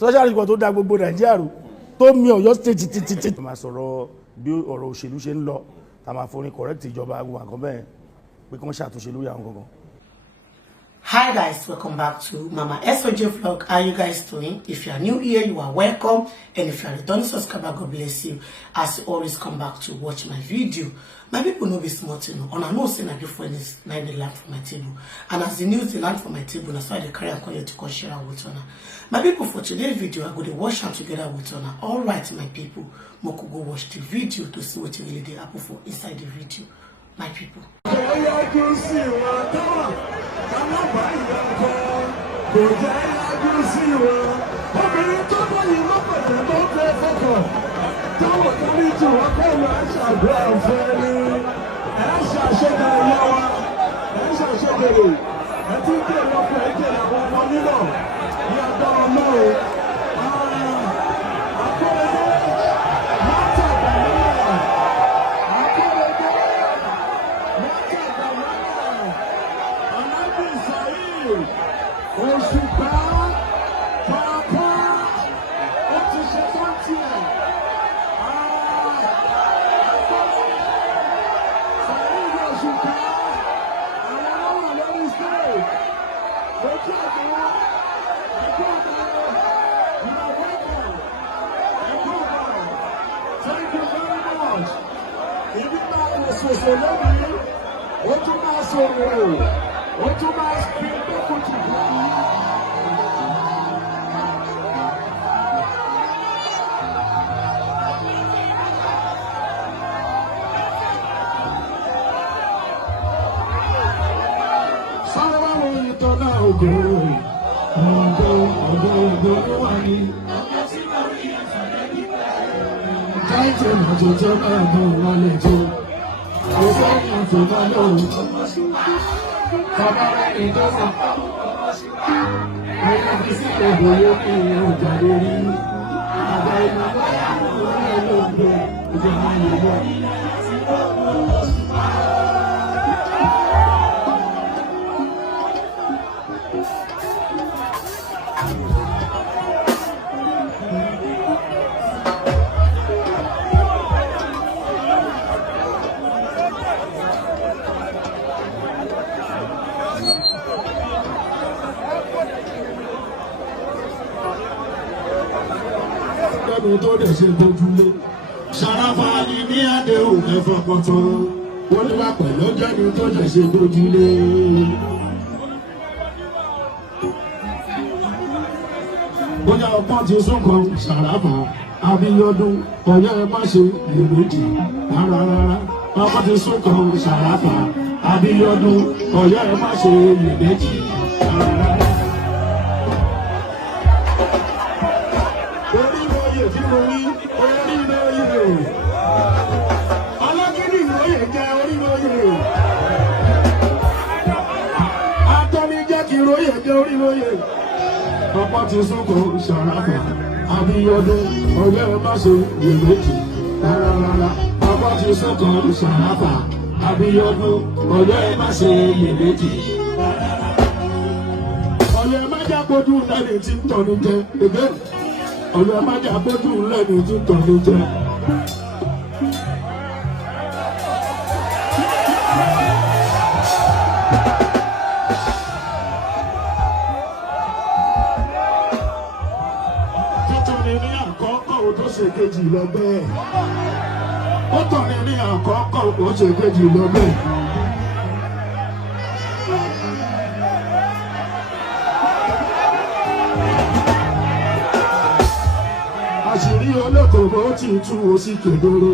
special report tó dá gbogbo Nàìjíríà rú tó mi Ọ̀yọ́ state títí. máa sọ̀rọ̀ bí ọ̀rọ̀ òṣèlú ṣe ń lọ tá máa forin correct ìjọba gbogbo àkàn bẹ́ẹ̀ pé kí wọ́n ṣàtúnṣe lórí àwọn gangan. Hi guys, welcome back to Mama SOJ vlog. How you guys doing? If you are new here, you are welcome, and if you are returning subscriber, God bless you. As you always come back to watch my video, my people know be smart, you know, and I know say na before this night they land for my table, and as the news they land for my table, that's why they carry and call you to come share with honor. My people, for today's video, I go to watch them together with honor. All right, my people, we could go watch the video to see what really they happen for inside the video. My people. tó dẹ̀ ṣe gbójúlé Ṣàràfà ni ní àdéhùn ẹ̀fọ́ pọ̀tọ́ wọ́n ní wá pẹ̀lú jẹ́ni tó dẹ̀ ṣe gbójúlé. bóyá ọpọ́n ti súnkàn Ṣàràfà Abíọ́dún Ọ̀yọ́ ẹ má ṣe iyèméjì rárá ọpọ́n ti súnkàn Ṣàràfà Abíọ́dún Ọ̀yọ́ ẹ má ṣe iyèméjì rárá. Ọ̀pọ̀ ti súnkàn Ṣàràfà Abíọ́dún Ọ̀yọ́ ẹ má ṣe iyèméjì rárá. Ọ̀pọ̀ ti súnkàn Ṣàràfà Abíọ́dún Ọ̀yọ́ ẹ má ṣe iyèméjì rárá. Ọ̀yọ́ ẹ má jà gbójú lẹ́ni tí ń tọ́ni jẹ ẹgbẹ́. Ọ̀yọ́ ẹ má jà gbójú lẹ́ni tí ń tọ́ni jẹ. Kejì lọ bẹ́ẹ̀ ó tọ̀ ní àkọ́kọ́ ó ṣe kejì lọ bẹ́ẹ̀. àṣírí olókòwò ti tú o sí kedere.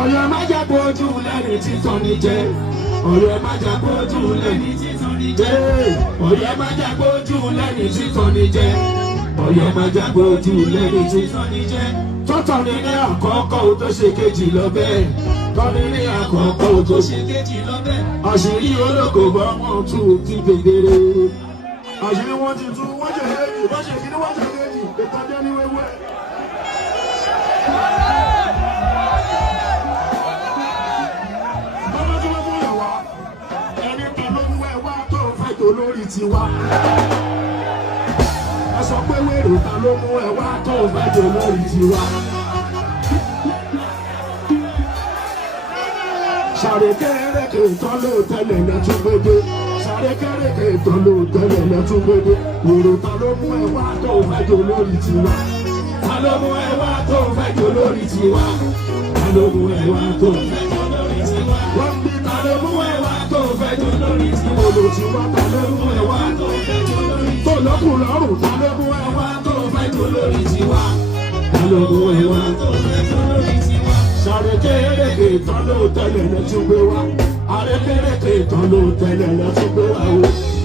Ọ̀yọ́ má jà gbójú lẹ́ni títọ́ ní jẹ́. Ọ̀yọ́ má jà gbójú lẹ́ni títọ́ ní jẹ́. Ọ̀yọ́ má jà gbójú lẹ́ni títọ́ ní jẹ́. Ọ̀yọ́ má jà gbójú lẹ́ni títọ́ ní jẹ́. Tọ́tọ̀ ní àkọ́kọ́ ò tó ṣe kejì lọ bẹ́ẹ̀. Tọ́ni ní àkọ́kọ́ ò tó ṣe kejì lọ bẹ́ẹ̀. Àṣírí olókòwò wọn tú ti kedere. Àṣírí wọn ti tú wọ́n jẹ́ èjì wọ́n ṣe kí ni wọ́n ṣe èjì ìtọ́jẹ́ ní wẹ́wẹ́. Bọ́lá tí wọ́n fún yàwá ẹni kan ló ń wẹ̀ wá tó fẹ́ tó lórí tiwa. sọ pé wèrè ta ló mú ẹ wá tó fẹ́ jẹ lórí tiwa. Sàrékèrèké tán ló tẹ́lẹ̀ lẹ́tún gbédé. Sàrékèrèké tán ló tẹ́lẹ̀ lẹ́tún gbédé. Wèrè ta ló mú ẹ wá tó fẹ́ jẹ lórí tiwa. Ta ló mú ẹ wá tó fẹ́ jẹ lórí tiwa. Ta ló mú ẹ wá tó fẹ́ jẹ lórí tiwa. Wọ́n bí ta ló mú ẹ wá tó fẹ́ jẹ lórí tiwa. Olùtiwa ta ló mú ẹ wá tó fẹ́ jẹ lórí tiwa. Tó lọ́kùn lọ́rùn ta ló mú ẹ wá tó fẹ́ jẹ lórí tiwa. Ta ló mú ẹ wá tó fẹ́ jẹ lórí tiwa. Sàrékèrèké tán ló tẹ́lẹ̀ lẹ́tún gbé wá. Àrékèrèké tán ló tẹ́lẹ̀ lẹ́tún gbé wá o.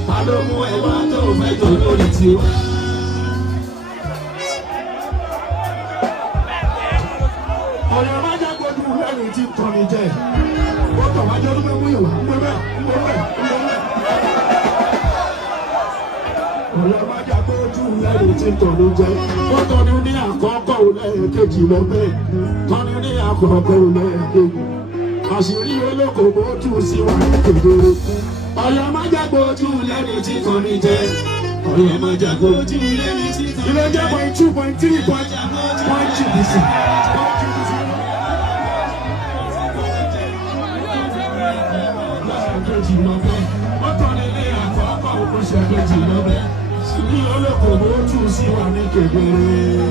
Ta ló mú ẹ wá tó fẹ́ jẹ lórí tiwa. Ọ̀yọ́ má jẹ́ gbójú lẹ́yìn tí tọ́ni jẹ́. Ó tọ̀ wá jẹ́ ọdún mú ìwà ńgbẹ́bẹ́. Ọ̀yọ́ má jẹ́ gbójú lẹ́yìn tí tọ́ni jẹ́. Ó tọ́ni ní àkọ́kọ́ lẹ́ẹ̀kejì lọ́gbẹ́. Tọ́ni ní àkọ́kọ́ lẹ́ẹ̀kejì. Àṣírí olókòwò tún sí wa ní kedere. Ọ̀yọ́ má jẹ́ gbójú lẹ́yìn tí tọ́ni jẹ́. Ọ̀yọ́ má jẹ́ gbójú lẹ́yìn tí tọ́ni jẹ́. Ilé jẹ́ 0.2, 0.3, 0.2. Ní olókòwò tún sí wa ní kedere.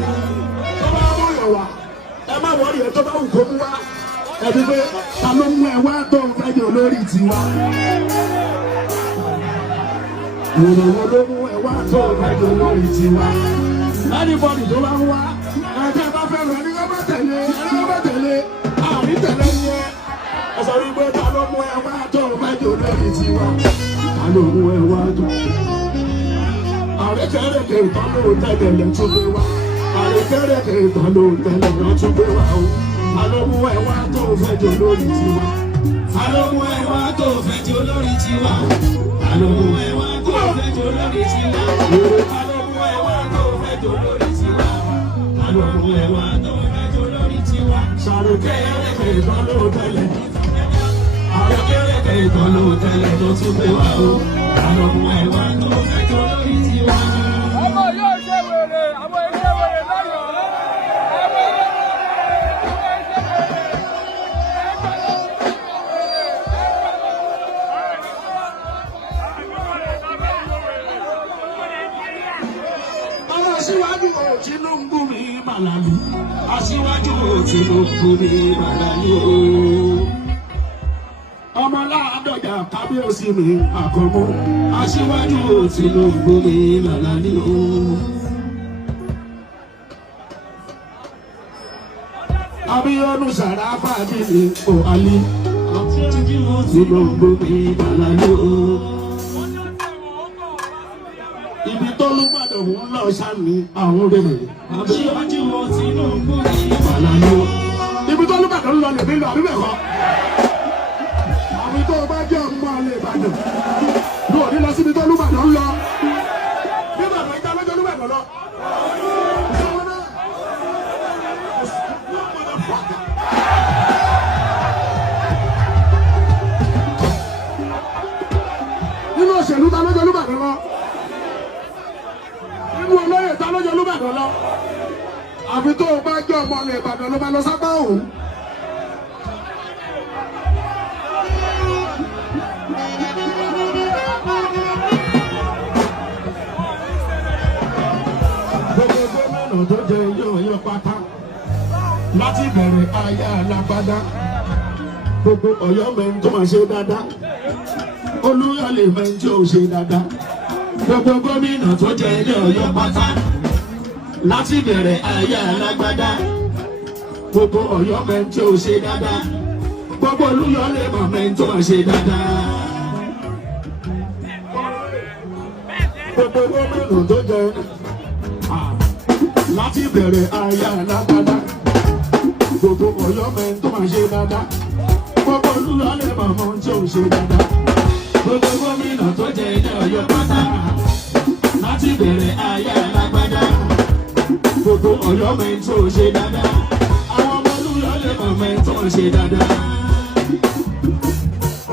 Tó bá mú yọ̀ wá, ẹ má wọrí ẹ tó bá wù kó mú wá. Ẹbí pé ta ló mú ẹ wá tó ń fẹ́ jẹ olórí tiwa. Ìrànwọ́ ló mú ẹ wá tó ń fẹ́ jẹ olórí tiwa. Anybody tó bá ń wá, ẹ̀jẹ̀ bá fẹ́ rẹ̀ ní ọmọ tẹ̀lé, àmì tẹ̀lé yẹ. Ẹ sọ wípé ta ló mú ẹ wá tó ń fẹ́ jẹ olórí tiwa. Ta ló mú ẹ wá tó. Àrékèrèké tán ló tẹ́lẹ̀ lẹ́tún gbé wá. Àrékèrèké tán ló tẹ́lẹ̀ lẹ́tún gbé wá o. Ta ló mú ẹ wá tó fẹ́ jẹ olórí tiwa. Ta ló mú ẹ wá tó fẹ́ jẹ olórí tiwa. Ta ló mú ẹ wá tó fẹ́ jẹ olórí tiwa. Ta ló mú ẹ wá tó fẹ́ jẹ olórí tiwa. Ta ló mú ẹ wá tó fẹ́ jẹ olórí tiwa. Àrékèrèké tán ló tẹ́lẹ̀. Àrékèrèké tán ló tẹ́lẹ̀ lẹ́tún gbé wá o. Ta ló mú ẹ wá tó fẹ́ jẹ olórí tiwa. Ọmọ yóò ṣe wèrè, àwọn ilé wèrè lọ́yọ̀ọ́. Aṣíwájú Tinubu mi Màlàlí. Aṣíwájú Tinubu mi Màlàlí o. Ọmọ Ládọjà kábíyèsí mi Àkànmú. Aṣíwájú Tinubu mi Màlàlí o. Abíọ́dún Sàràfà Dìní Òhálí. Aṣíwájú Tinubu mi Màlàlí o. Ibi tó Olúbàdàn ń lọ sani àwọn rèé. Aṣíwájú Tinubu mi Màlàlí o. Ibi tó Olúbàdàn ń lọ lèmi lọ àbí bẹ́ẹ̀ kọ́. Àbí tó o bá jẹ́ ọmọ alẹ́ Ìbàdàn. Ló ní lọ síbi tó Olúbàdàn ń lọ. Bí bàbá ìta lọ́jọ́ Olúbàdàn lọ. Nínú òṣèlú ta lọ́jọ́ Olúbàdàn lọ. Nínú olóyè ta lọ́jọ́ Olúbàdàn lọ. Àbí tó o bá jẹ́ ọmọ alẹ́ Ìbàdàn ló máa lọ sábà òun. Tó jẹ yóò pátá láti bẹ̀rẹ̀ ayé alágbádá gbogbo Ọ̀yọ́ mẹ́rin tó máa ṣe dáadáa Olúyọ̀lé mẹ́rin tí ó ṣe dáadáa gbogbo gómìnà tó jẹ ilé Ọ̀yọ́ pátá láti bẹ̀rẹ̀ ayé alágbádá gbogbo Ọ̀yọ́ mẹ́rin tí ó ṣe dáadáa gbogbo Olúyọ̀lé mẹ́rin tó máa ṣe dáadáa gbogbo gómìnà tó jẹ láti bẹ̀rẹ̀ ayé alágbádá gbogbo Ọ̀yọ́ mẹ́rin tó máa ṣe dáadáa gbogbo Olúyọ̀lé mọ̀mọ́ tí ò ṣe dáadáa gbogbo gómìnà tó jẹ ilé Ọ̀yọ́ pátá láti bẹ̀rẹ̀ ayé alágbádá gbogbo Ọ̀yọ́ mẹ́rin tí ò ṣe dáadáa àwọn ọmọ Olúyọ̀lé mọ̀mọ́ tó ń ṣe dáadáa.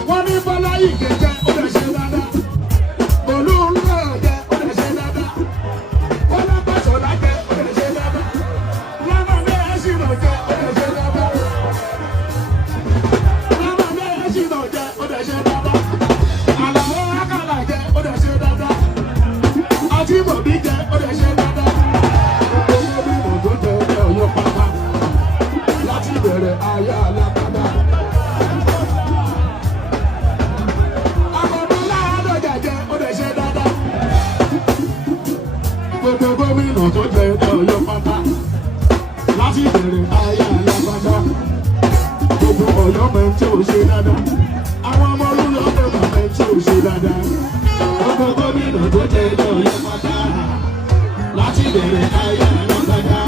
Wọ́n ní Bọ́lá Ìgè jẹ́ ó lè ṣe dáadáa Olúyọ̀lé ó lè ṣe dáadáa. ayé alápàdà. Àkọ́kọ́ láàárọ̀ jẹjẹ ó lè ṣe dáadáa. Gbogbo gómìnà tó jẹ Ọ̀yọ́ pátá láti bẹ̀rẹ̀ ayé alápàdà. Gbogbo Ọ̀yọ́ mẹ́ tí ò ṣe dáadáa. Àwọn ọmọ olúyọ̀ mẹ́ tí ò ṣe dáadáa. Gbogbo gómìnà tó jẹ Ọ̀yọ́ pátá láti bẹ̀rẹ̀ ayé alápàdà.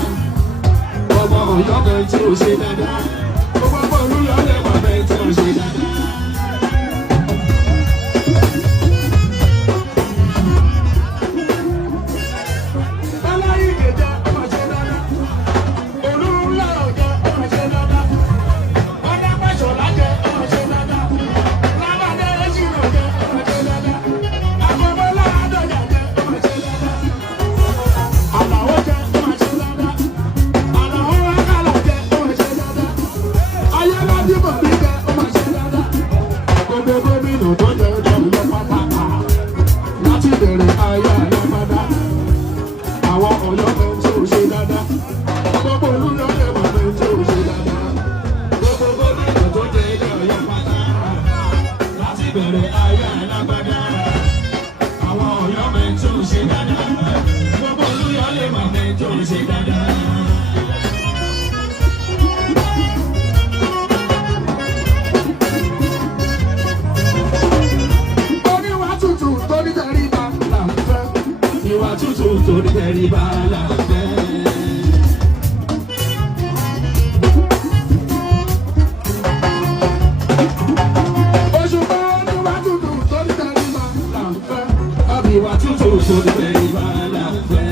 Ọmọ Ọ̀yọ́ mẹ́ tí ò ṣe dáadáa. Gbogbo ọmọ olúyọ̀ mẹ́ tí ò ṣe dáadáa. Torí tẹríba là ń fẹ́. Òṣùpá oníwà tútù torí tẹríba là ń fẹ́. Àbíwá tútù torí tẹríba là ń fẹ́.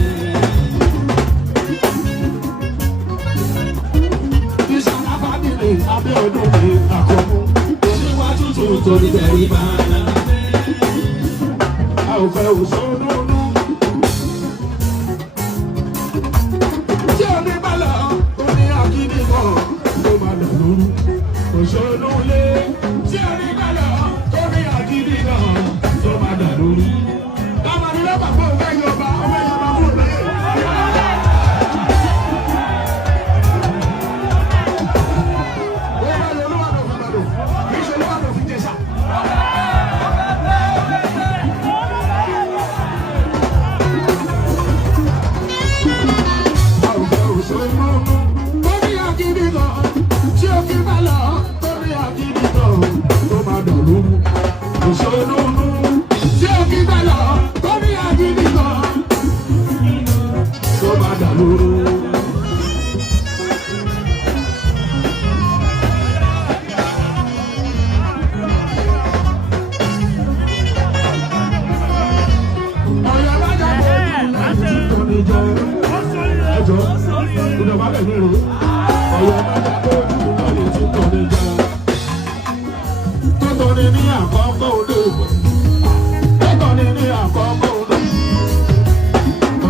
Ìṣàlá fàdílé Abíọ́dún ní àkọ́kọ́. Oníwà tútù torí tẹríba là ń fẹ́. A ò fẹ́ òṣòdùnú. Òṣèlú lé tí a ní bàlọ̀ tó ní àgídí náà tó máa dà lórí. Lámàdí lọ́pàá fún òfé Yorùbá, òfé Yorùbá fún òfé. Ó bá lè olúwa lọ fún Ìbàdàn, kì í ṣe olúwa lọ fún Ìjẹ̀ṣà. Àwùjọ òṣèlú tó ní àgídí náà tí ó kí bàlọ̀. Òṣèlú tí ó kí bẹ́lọ̀ tó ní àjíní kan tó bá dà lóru. Ọ̀yọ́ lájà bó tó ní jẹ́ ẹjọ́ ìjọba bẹ̀ mí rò. Ọ̀yọ́ lájà bó tó ní jẹ́. Tọ́tọ́ni ní àkọ́kọ́ odò ìbò. Tọ́tọ́ni ní àkọ́kọ́ odò.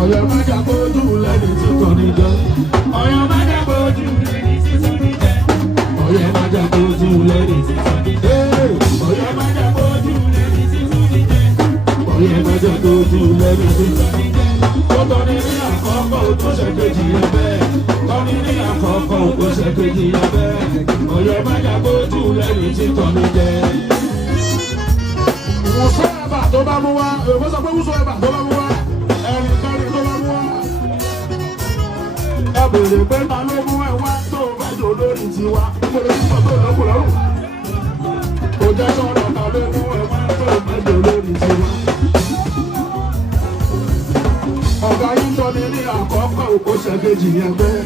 Ọ̀yọ́ má jà bójú lẹ́ni tí kò ní jẹ́. Ọ̀yọ́ má jà bójú lẹ́ni tí kò ní jẹ́. Ọ̀yọ́ má jà bójú lẹ́ni tí kò ní jẹ́. Ọ̀yọ́ má jà bójú lẹ́ni tí kò ní jẹ́. Ọ̀yọ́ má jà bójú lẹ́ni tí kò ní jẹ́. Tọ́tọ́ni ní àkọ́kọ́ odò ṣèkejì yẹn bẹ́ẹ̀. Tọ́ni ní àkọ́kọ́ odò ṣèkejì yẹn bẹ́ẹ̀. Ọ̀yọ́ má jà bójú lẹ́ni tí kò ní jẹ́. Wùsọ̀ ẹ̀bà tó bá mú wá, èèwọ̀ sọ pé wùsọ̀ ẹ̀bà tó bá mú wá, ẹ̀rìnkẹ́rìn tó bá mú wá. Ẹ bèrè pé ta ló mú ẹ wá tó bá jò lórí tiwa, nígbèrè púpọ̀ tó lọ́kù lọ́rùn. Kò jẹ́ sọ̀rọ̀ ta ló mú ẹ wá tó bá jò lórí tiwa. Ọ̀gá yín tọ́ ni ní àkọ́kọ́ òkú ṣẹ́kejì yẹn bẹ́ẹ̀.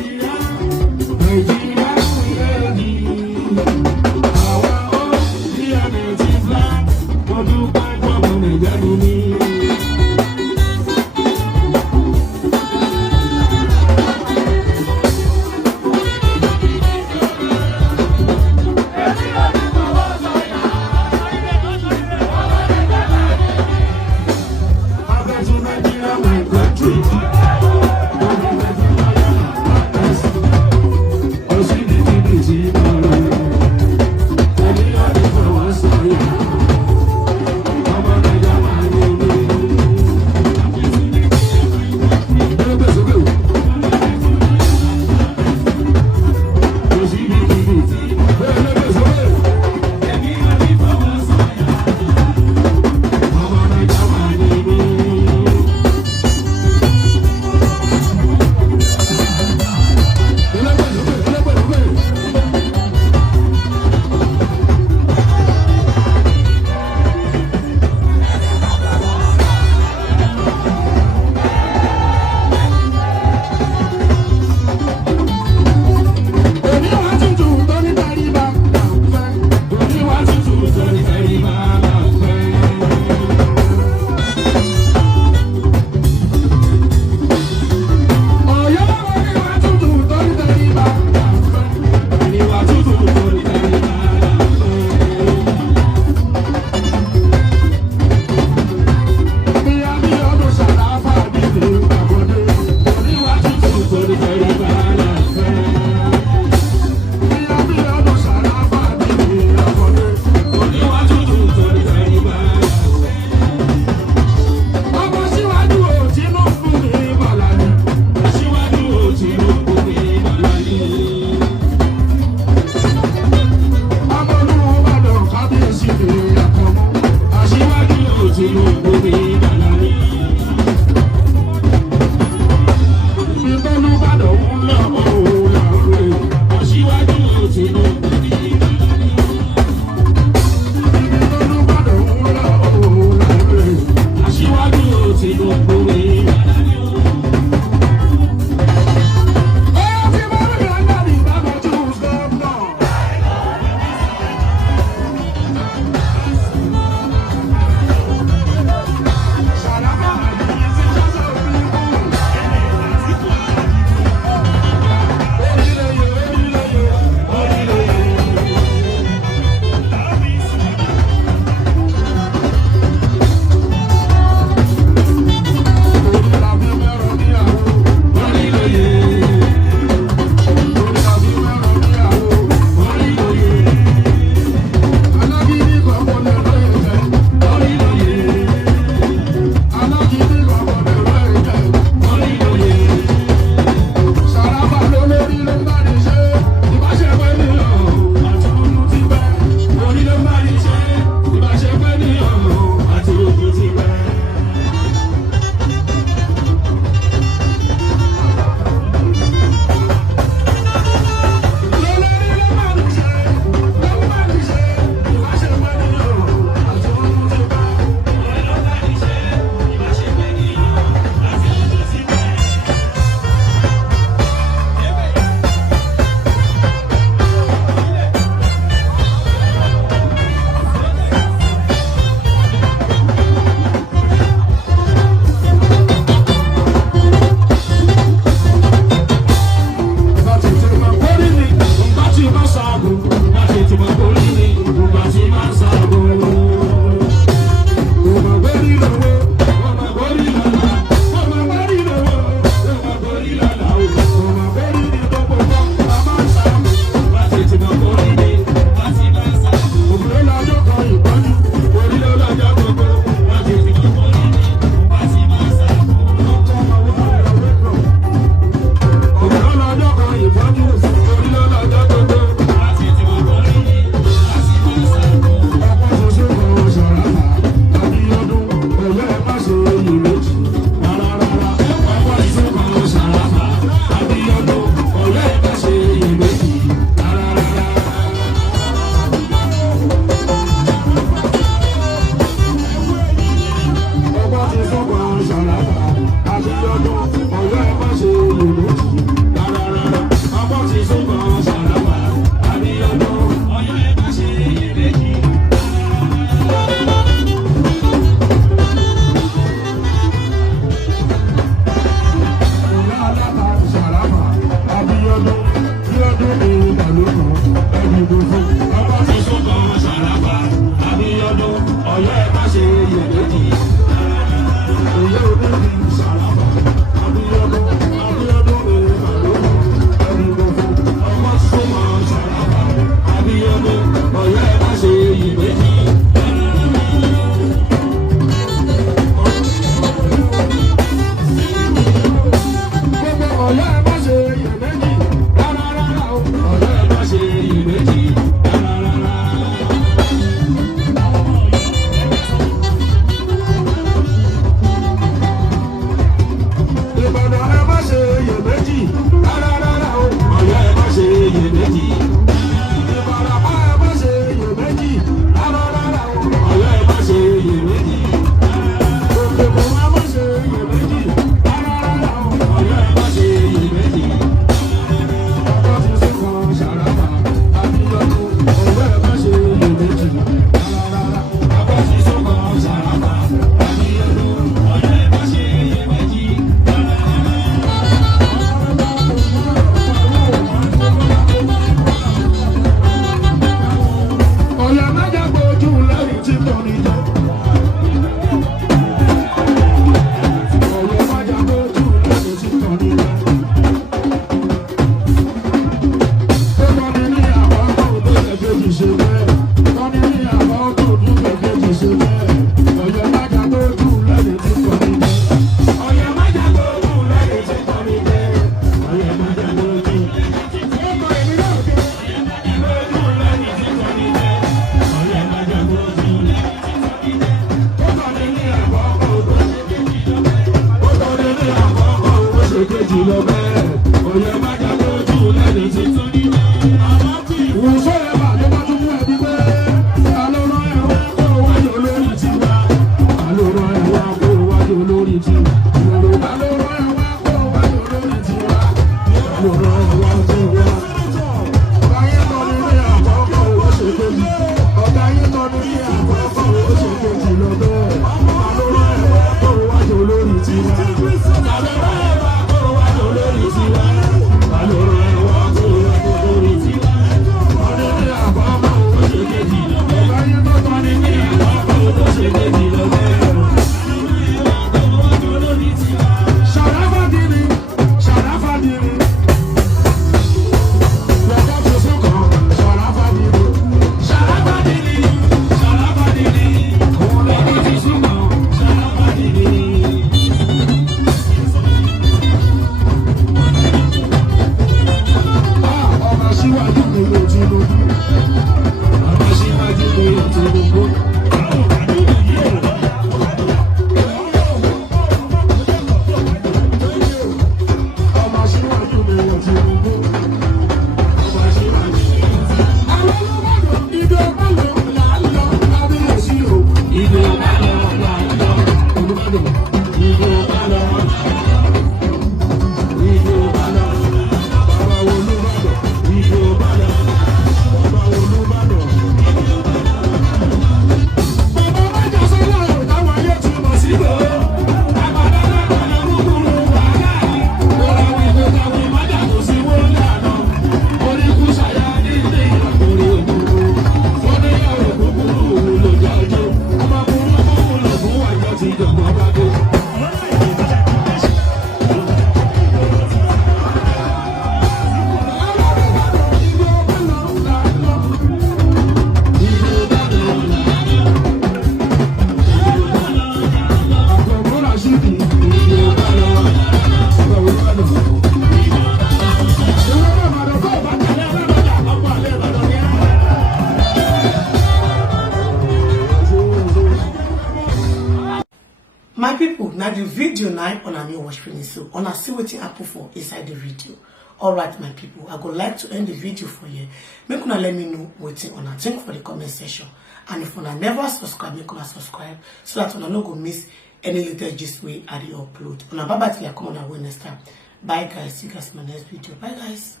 My people, now the video now on a new watch finish, so on a see wetin happen for inside the video. Alright, my people, I would like to end the video for you. Make una let me know wetin una think for the comment section. And if una never subscribe, make una subscribe so that una no go miss any little gist way I dey upload. Una bye bye till I come on our next time. Bye guys, see you guys in my next video. Bye guys.